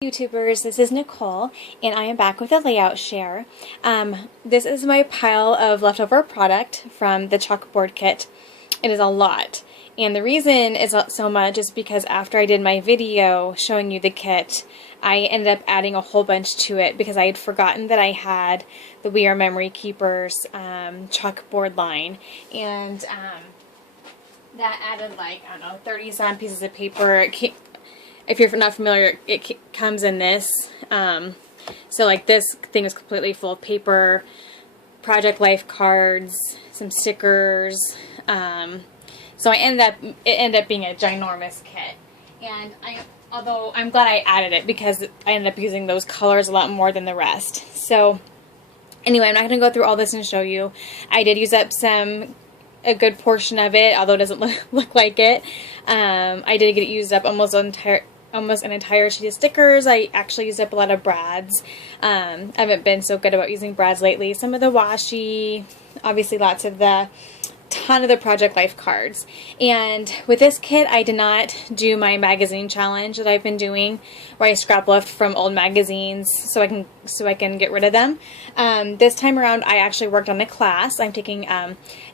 YouTubers, this is Nicole and I am back with a layout share. This is my pile of leftover product from the chalkboard kit. It is a lot, and the reason it's so much is because after I did my video showing you the kit, I ended up adding a whole bunch to it because I had forgotten that I had the We Are Memory Keepers chalkboard line, and that added like, I don't know, 30-some pieces of paper. If you're not familiar, it comes in this. So like this thing is completely full of paper, project life cards, some stickers. So it ended up being a ginormous kit. And although I'm glad I added it because I ended up using those colors a lot more than the rest. So anyway, I'm not going to go through all this and show you. I did use up a good portion of it, although it doesn't look like it. I did get it used up almost an entire sheet of stickers. I actually used up a lot of brads. I haven't been so good about using brads lately. Some of the washi, obviously ton of the project life cards. And with this kit, I did not do my magazine challenge that I've been doing, where I scrap lift from old magazines so I can get rid of them. This time around, I actually worked on a class. I'm taking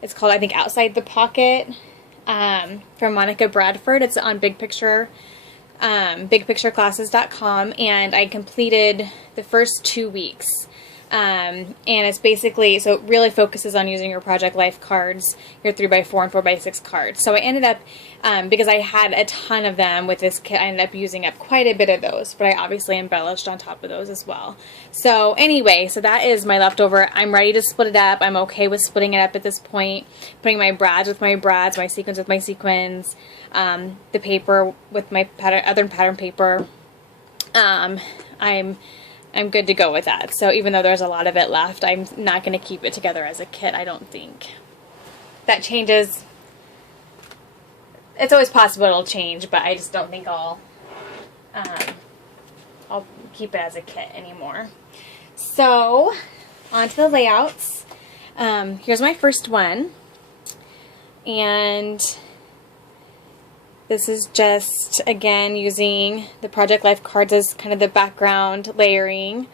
it's called, I think, Outside the Pocket from Monica Bradford. It's on bigpictureclasses.com, and I completed the first 2 weeks. And it's basically, so it really focuses on using your project life cards, your 3x4 and 4x6 cards. So I ended up, because I had a ton of them with this kit, I ended up using up quite a bit of those, but I obviously embellished on top of those as well. So anyway, so that is my leftover. I'm ready to split it up. I'm okay with splitting it up at this point, putting my brads with my brads, my sequins with my sequins, the paper with my other pattern paper. I'm good to go with that. So even though there's a lot of it left, I'm not going to keep it together as a kit, I don't think. That changes. It's always possible it'll change, but I just don't think I'll keep it as a kit anymore. So, on to the layouts. Here's my first one. And this is just, again, using the Project Life cards as kind of the background layering.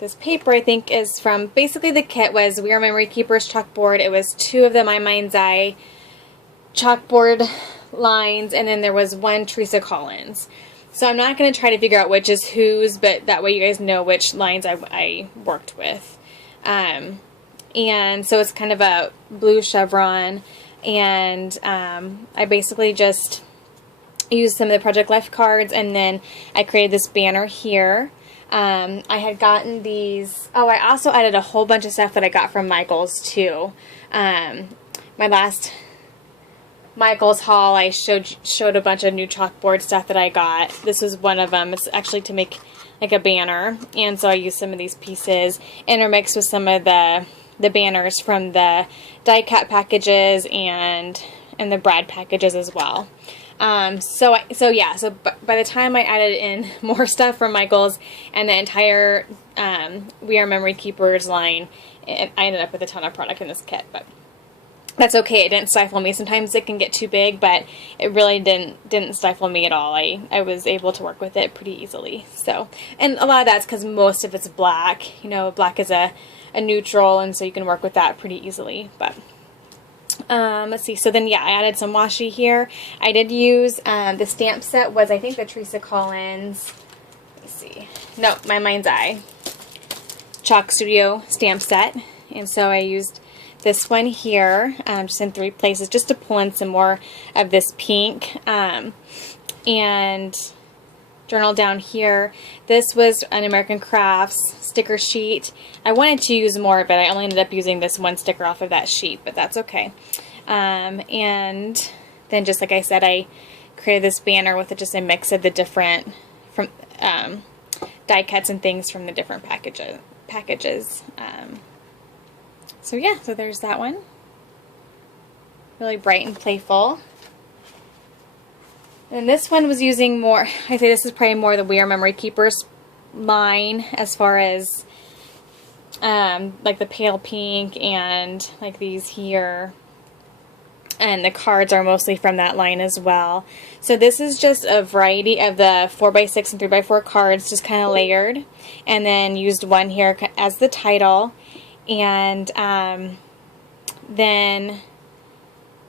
This paper, I think, is from, basically the kit was We Are Memory Keepers chalkboard. It was 2 of the My Mind's Eye chalkboard lines, and then there was 1 Teresa Collins. So I'm not going to try to figure out which is whose, but that way you guys know which lines I worked with. And so it's kind of a blue chevron. And I basically just used some of the Project Life cards, and then I created this banner here. I had gotten these, I also added a whole bunch of stuff that I got from Michael's too. My last Michael's haul, I showed a bunch of new chalkboard stuff that I got. This was one of them. It's actually to make like a banner, and so I used some of these pieces intermixed with some of the banners from the die cut packages and the brad packages as well. So by the time I added in more stuff from Michael's and the entire We Are Memory Keepers line, I ended up with a ton of product in this kit, but that's okay. It didn't stifle me. Sometimes it can get too big, but it really didn't stifle me at all. I was able to work with it pretty easily. So, and a lot of that's because most of it's black. You know, black is a neutral, and so you can work with that pretty easily. But let's see. So then, yeah, I added some washi here. I did use the stamp set was, I think, the Teresa Collins. Let me see. No, My Mind's Eye Chalk Studio stamp set, and so I used this one here, just in 3 places, just to pull in some more of this pink. And journal down here. This was an American Crafts sticker sheet. I wanted to use more of it. I only ended up using this 1 sticker off of that sheet, but that's okay. And then, just like I said, I created this banner with just a mix of the different die cuts and things from the different packages. So yeah, so there's that one. Really bright and playful. And this one was using more, I say this is probably more the We Are Memory Keepers line, as far as like the pale pink and like these here. and the cards are mostly from that line as well. So this is just a variety of the 4x6 and 3x4 cards, just kind of layered, and then used one here as the title, and then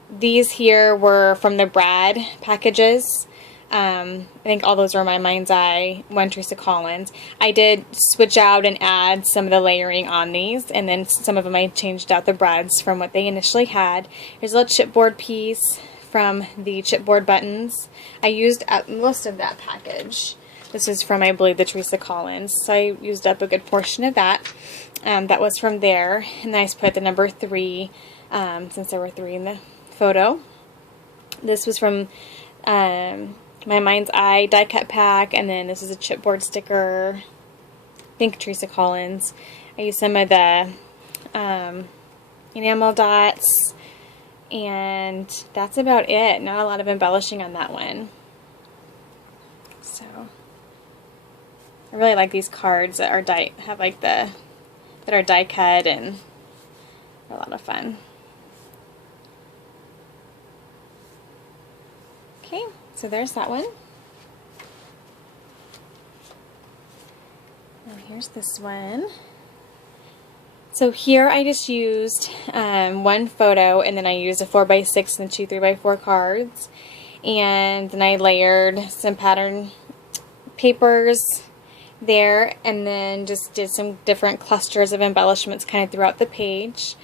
these here were from the Brad packages. I think all those were my Mind's Eye, one Teresa Collins. I did switch out and add some of the layering on these, and then some of them I changed out the Brads from what they initially had. Here's a little chipboard piece from the chipboard buttons. I used up most of that package. This is from, I believe, the Teresa Collins, so I used up a good portion of that. That was from there, and then I put the number 3, since there were 3 in the photo. This was from my Mind's Eye die cut pack, and then this is a chipboard sticker. I think Teresa Collins. I used some of the enamel dots, and that's about it. Not a lot of embellishing on that one. So I really like these cards that are that are die cut, and they're a lot of fun. Okay, so there's that one. And here's this one. So here I just used one photo, and then I used a 4x6 and 2 3x4 cards, and then I layered some pattern papers there, and then just did some different clusters of embellishments kind of throughout the page.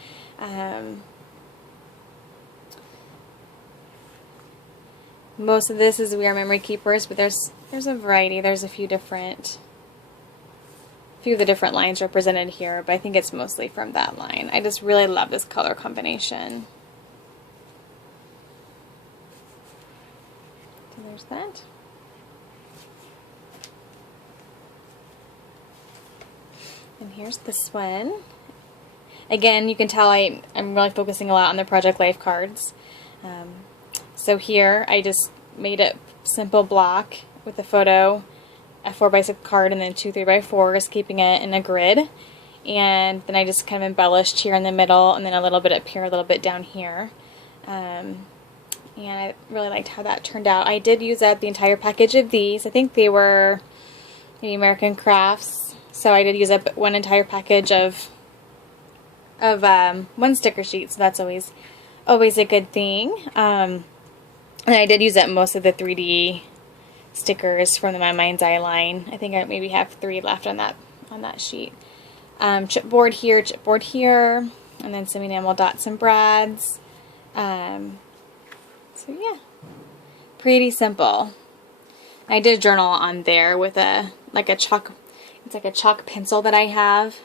Most of this is We Are Memory Keepers, but there's a variety. There's a few of the different lines represented here, but I think it's mostly from that line. I just really love this color combination. So there's that. And here's this one. Again, you can tell I'm really focusing a lot on the Project Life cards. So here I just made a simple block with a photo, a 4x6 card, and then 2 3x4s, keeping it in a grid. And then I just kind of embellished here in the middle, and then a little bit up here, a little bit down here. And I really liked how that turned out. I did use up the entire package of these. I think they were the American Crafts. So I did use up one entire package of one sticker sheet, so that's always a good thing. And I did use up most of the 3D stickers from the My Mind's Eye line. I think I maybe have 3 left on that sheet. Chipboard here, and then some enamel dots and brads. So yeah, pretty simple. I did journal on there with it's like a chalk pencil that I have.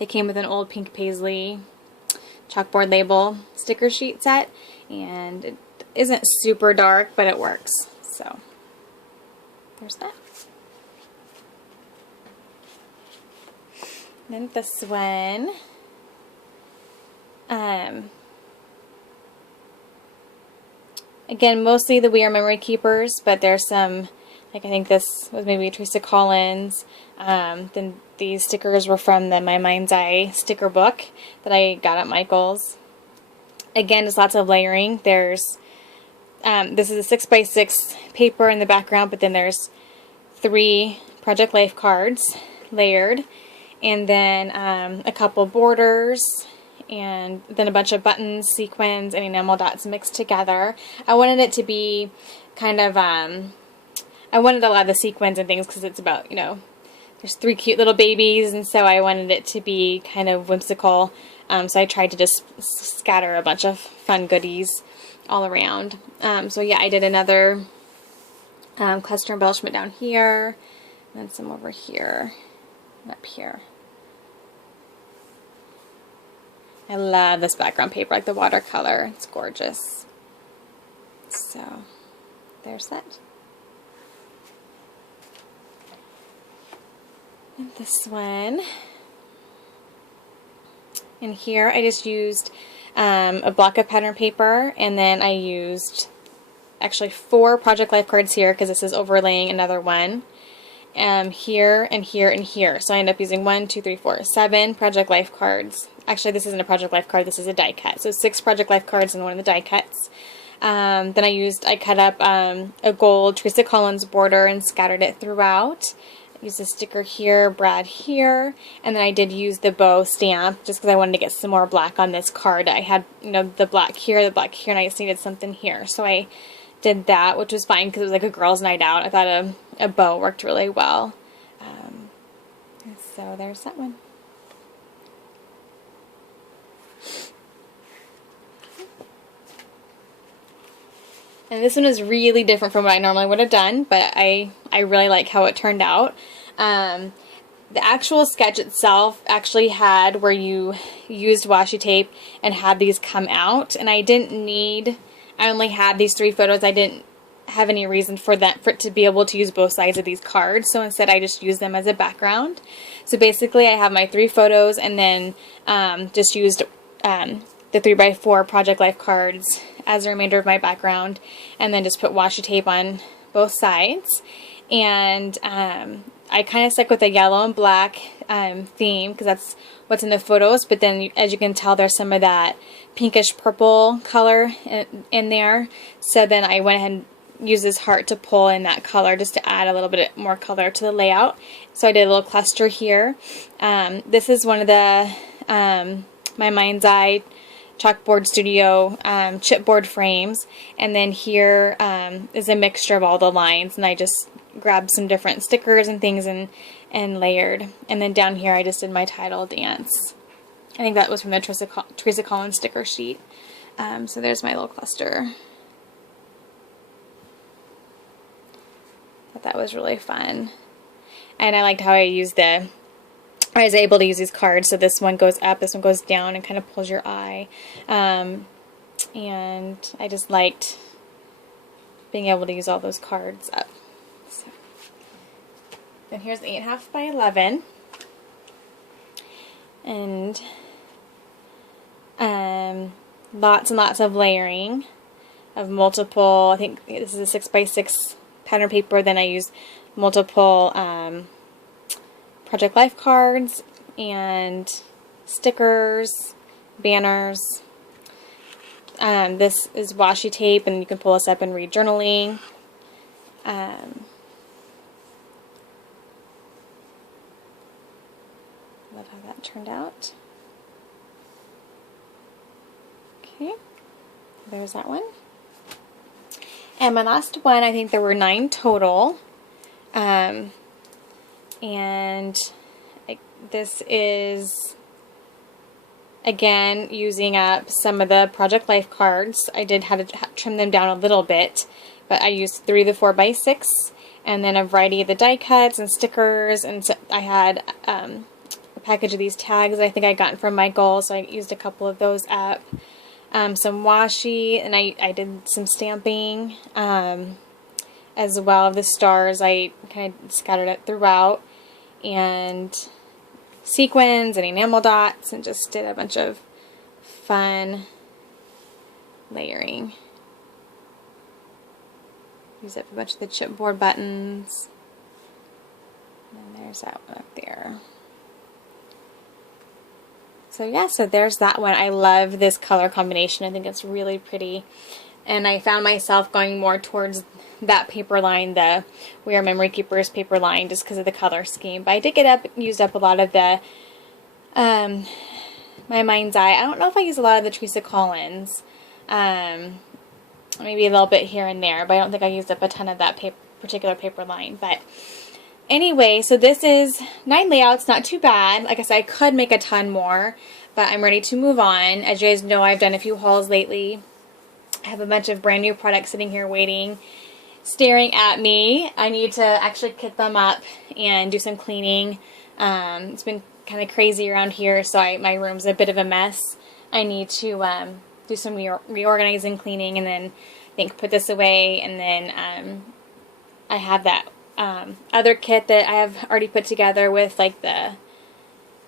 They came with an old pink paisley chalkboard label sticker sheet set, and it isn't super dark, but it works. So there's that. Then this one, again, mostly the We Are Memory Keepers, but there's some, like I think this was maybe Teresa Collins. Then these stickers were from the My Mind's Eye sticker book that I got at Michael's. Again, just lots of layering. There's this is a 6x6 paper in the background, but then there's 3 Project Life cards layered, and then a couple borders, and then a bunch of buttons, sequins, and enamel dots mixed together. I wanted it to be kind of, I wanted a lot of the sequins and things because it's about, there's 3 cute little babies, and so I wanted it to be kind of whimsical. So I tried to just scatter a bunch of fun goodies all around. So yeah, I did another cluster embellishment down here, and then some over here and up here. I love this background paper, like the watercolor. It's gorgeous. So there's that. And this one. And here I just used a block of pattern paper, and then I used actually 4 Project Life cards here because this is overlaying another one. Here and here and here. So I ended up using 1, 2, 3, 4, 7 Project Life cards actually this isn't a Project Life card, this is a die cut. So 6 Project Life cards and one of the die cuts. Then I cut up a gold Teresa Collins border and scattered it throughout. I used a sticker here, Brad here, and then I did use the bow stamp just because I wanted to get some more black on this card. I had, you know, the black here, and I just needed something here. So I did that, which was fine because it was like a girls' night out. I thought a bow worked really well. So there's that one. And this one is really different from what I normally would have done, but I really like how it turned out. The actual sketch itself actually had where you used washi tape and had these come out, and I only had these 3 photos. I didn't have any reason for it to be able to use both sides of these cards, so instead I just used them as a background. So basically I have my 3 photos and then just used the 3x4 Project Life cards as a remainder of my background, and then just put washi tape on both sides. And I kind of stuck with a yellow and black theme because that's what's in the photos, but then as you can tell there's some of that pinkish purple color in there. So then I went ahead and used this heart to pull in that color just to add a little bit more color to the layout. So I did a little cluster here. This is one of the my Mind's Eye Chalkboard Studio chipboard frames, and then here is a mixture of all the lines, and I just grabbed some different stickers and things and layered. And then down here I just did my title dance. I think that was from the Teresa Collins sticker sheet. So there's my little cluster. Thought that was really fun, and I liked how I was able to use these cards. So this one goes up, this one goes down, and kind of pulls your eye. And I just liked being able to use all those cards up. So. Then here's the 8.5 by 11. And lots and lots of layering of multiple, I think this is a 6x6 pattern paper. Then I used multiple Project Life cards and stickers, banners. This is washi tape, and you can pull this up and read journaling. Love how that turned out. Okay, there's that one. And my last one, I think there were 9 total. And this is, again, using up some of the Project Life cards. I did have to trim them down a little bit, but I used 3 of the 4x6, and then a variety of the die cuts and stickers, and so I had a package of these tags I think I got from Michael, so I used a couple of those up. Some washi, and I did some stamping as well of the stars. I kind of scattered it throughout, and sequins and enamel dots, and just did a bunch of fun layering. Use up a bunch of the chipboard buttons, and there's that one up there. So yeah, so there's that one. I love this color combination. I think it's really pretty. And I found myself going more towards that paper line, the We Are Memory Keepers paper line, just because of the color scheme. But I did used up a lot of the My Mind's Eye. I don't know if I used a lot of the Teresa Collins. Maybe a little bit here and there, but I don't think I used up a ton of that particular paper line. But anyway, so this is 9 layouts, not too bad. Like I said, I could make a ton more, but I'm ready to move on. As you guys know, I've done a few hauls lately. I have a bunch of brand new products sitting here waiting, staring at me. I need to actually kit them up and do some cleaning. It's been kind of crazy around here, so my room's a bit of a mess. I need to do some reorganizing, cleaning, and then I think put this away, and then I have that other kit that I have already put together with like the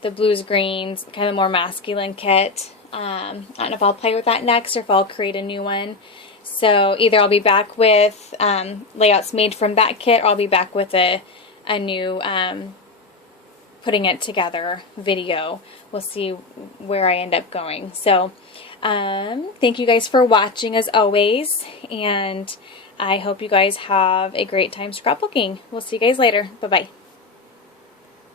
blues, greens, kind of more masculine kit. I don't know if I'll play with that next or if I'll create a new one. So either I'll be back with layouts made from that kit, or I'll be back with a new putting it together video. We'll see where I end up going. So thank you guys for watching as always, and I hope you guys have a great time scrapbooking. We'll see you guys later. Bye-bye.